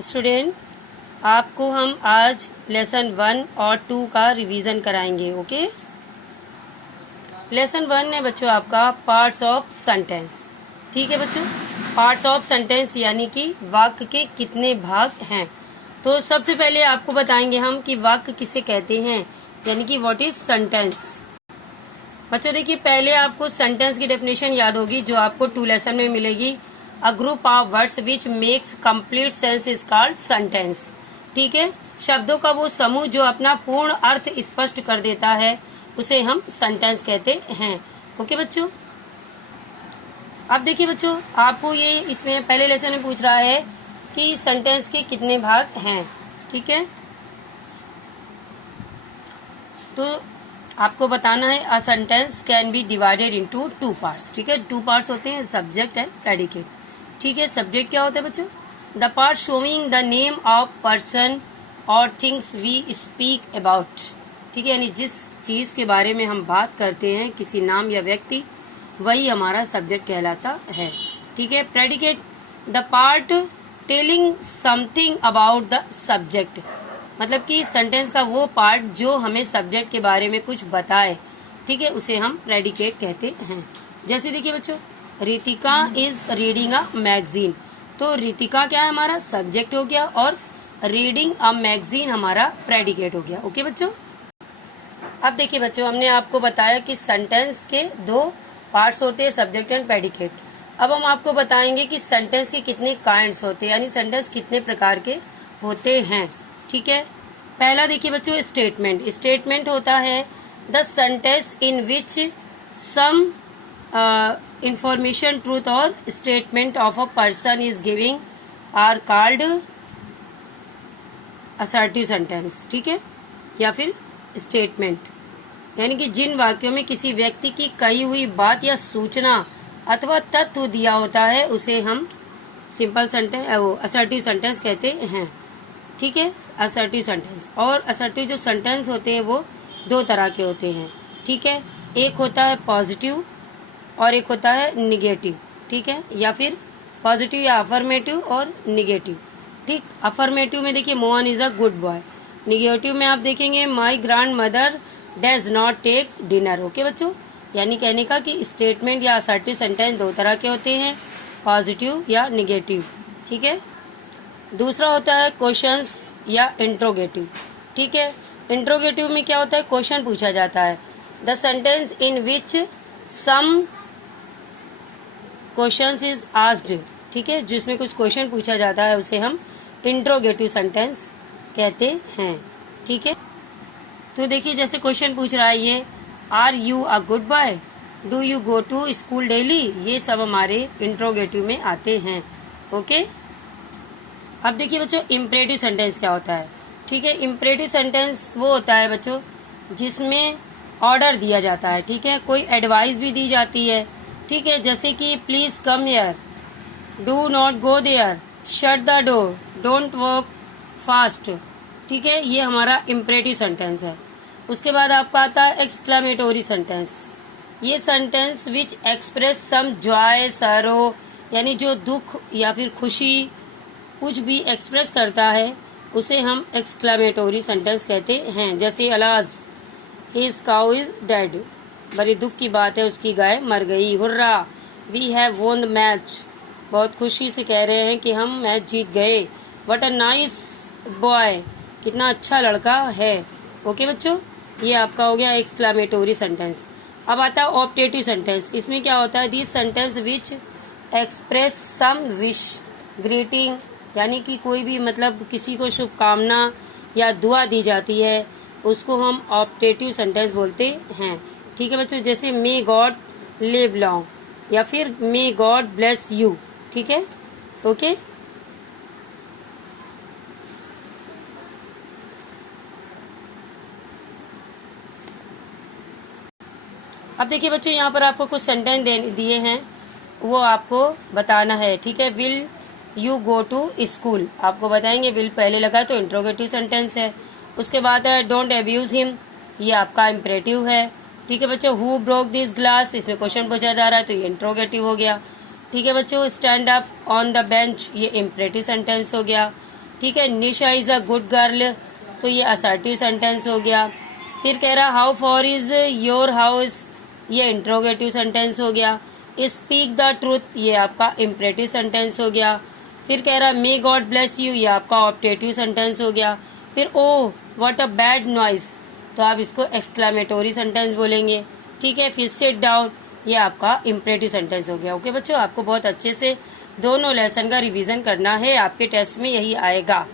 Student, आपको हम आज लेसन 1 और 2 का रिवीजन कराएंगे। ओके, लेसन 1 है बच्चों आपका पार्ट्स ऑफ सेंटेंस। ठीक है बच्चों, पार्ट्स ऑफ सेंटेंस यानी कि वाक्य के कितने भाग हैं। तो सबसे पहले आपको बताएंगे हम कि वाक्य किसे कहते हैं, यानी कि व्हाट इज सेंटेंस। बच्चों देखिए, पहले आपको सेंटेंस की डेफिनेशन याद होगी जो आपको 2 लेसन में मिलेगी। A group of words which makes complete sense is called sentence. ठीक है, शब्दों का वो समूह जो अपना पूर्ण अर्थ स्पष्ट कर देता है उसे हम सेंटेंस कहते हैं। ओके बच्चों, अब देखिए बच्चों, आपको ये इसमें पहले लेसन में पूछ रहा है कि सेंटेंस के कितने भाग हैं। ठीक है, तो आपको बताना है a sentence can be divided into 2 parts. ठीक है, 2 पार्ट्स होते हैं, सब्जेक्ट एंड प्रेडिकेट। ठीक है, सब्जेक्ट क्या होता है बच्चों? The part showing the name of person और थिंग्स वी स्पीक अबाउट। ठीक है, यानी जिस चीज के बारे में हम बात करते हैं, किसी नाम या व्यक्ति, वही हमारा सब्जेक्ट कहलाता है। ठीक है, predicate the part telling something about the subject, मतलब कि सेंटेंस का वो पार्ट जो हमें सब्जेक्ट के बारे में कुछ बताए। ठीक है, उसे हम प्रेडिकेट कहते हैं। जैसे देखिए बच्चों, Ritika is reading a magazine, तो रितिका क्या है, हमारा सब्जेक्ट हो गया और रीडिंग अ मैगजीन हमारा प्रेडिकेट हो गया। ओके बच्चों, अब देखिए बच्चों, हमने आपको बताया कि सेंटेंस के 2 पार्ट्स होते हैं, सब्जेक्ट एंड प्रेडिकेट। अब हम आपको बताएंगे कि सेंटेंस के कितने काइंड्स होते हैं, यानी सेंटेंस कितने प्रकार के होते हैं। ठीक है, पहला देखिए बच्चों, स्टेटमेंट। स्टेटमेंट होता है the sentence in which some information, truth और statement of a person is giving are called assertive sentence. ठीक है, या फिर स्टेटमेंट, यानी कि जिन वाक्यों में किसी व्यक्ति की कही हुई बात या सूचना अथवा तत्व दिया होता है उसे हम सिंपल सेंटेंस, वो असर्टिव सेंटेंस कहते हैं। ठीक है, असर्टिव सेंटेंस। और असर्टिव जो सेंटेंस होते हैं वो 2 तरह के होते हैं। ठीक है, एक होता है पॉजिटिव और एक होता है निगेटिव। ठीक है, या फिर पॉजिटिव या अफर्मेटिव और निगेटिव। ठीक, अफर्मेटिव में देखिए Mohan is a good boy, negative में आप देखेंगे my grand mother does not take dinner. Okay बच्चों, यानी कहने का कि स्टेटमेंट या असर्टिव सेंटेंस 2 तरह के होते हैं, पॉजिटिव या निगेटिव। ठीक है, दूसरा होता है क्वेश्चंस या इंट्रोगेटिव। ठीक है, इंट्रोगेटिव में क्या होता है, क्वेश्चन पूछा जाता है। The sentence in which some questions is asked. ठीक है, जिसमें कुछ क्वेश्चन पूछा जाता है उसे हम इंट्रोगेटिव सेंटेंस कहते हैं। ठीक है, तो देखिए जैसे क्वेश्चन पूछ रहा है ये, are you a good boy, do you go to school daily, ये सब हमारे इंट्रोगेटिव में आते हैं। ओके, अब देखिए बच्चों, इम्परेटिव सेंटेंस क्या होता है। ठीक है, इम्परेटिव सेंटेंस वो होता है बच्चों जिसमें ऑर्डर दिया जाता है। ठीक है, कोई एडवाइस भी दी जाती है। ठीक है, जैसे कि please come here, do not go there, shut the door, don't walk fast. ठीक है, ये हमारा इम्परेटिव सेंटेंस है। उसके बाद आपका आता है एक्सक्लेमेटोरी सेंटेंस। ये sentence which express some joy, sorrow, यानी जो दुख या फिर खुशी कुछ भी एक्सप्रेस करता है उसे हम एक्सक्लेमेटोरी सेंटेंस कहते हैं। जैसे alas his cow is dead, बड़ी दुख की बात है, उसकी गाय मर गई। Hurrah we have won the match, बहुत खुशी से कह रहे हैं कि हम मैच जीत गए। व्हाट अ नाइस बॉय, कितना अच्छा लड़का है। ओके बच्चों, ये आपका हो गया एक्सक्लेमेटोरी सेंटेंस। अब आता है ऑप्टेटिव सेंटेंस। इसमें क्या होता है, this sentence which express some wish, greeting, यानी कि कोई भी मतलब किसी को शुभकामना या दुआ दी जाती है उसको हम ऑप्टेटिव सेंटेंस बोलते हैं। ठीक है बच्चों, जैसे मे गॉड लिव लॉन्ग या फिर मे गॉड ब्लेस यू। ठीक है, ओके। अब देखिए बच्चों, यहाँ पर आपको कुछ सेंटेंस दिए हैं, वो आपको बताना है। ठीक है, will you go to school, आपको बताएंगे। विल पहले लगा तो इंट्रोगेटिव सेंटेंस है। उसके बाद है डोंट अब्यूज हिम, ये आपका इम्परेटिव है। ठीक है बच्चों, हु ब्रोक दिस ग्लास, इसमें क्वेश्चन पूछा जा रहा है तो ये इंट्रोगेटिव हो गया। ठीक है बच्चों, stand up on the bench, ये इम्परेटिव सेंटेंस हो गया। ठीक है। निशा इज अ गुड गर्ल, तो ये असर्टिव सेंटेंस हो गया। फिर कह रहा how for is your house, ये इंट्रोगेटिव सेंटेंस हो गया। स्पीक द ट्रूथ, ये आपका इम्परेटिव सेंटेंस हो गया। फिर कह रहा मे गॉड ब्लेस यू, ये आपका ऑप्टेटिव सेंटेंस हो गया। फिर oh what a bad noise, तो आप इसको एक्सक्लामेटोरी सेंटेंस बोलेंगे, ठीक है। फिर सिट डाउन, ये आपका इम्परेटिव सेंटेंस हो गया। ओके बच्चों, आपको बहुत अच्छे से दोनों लेसन का रिवीजन करना है, आपके टेस्ट में यही आएगा।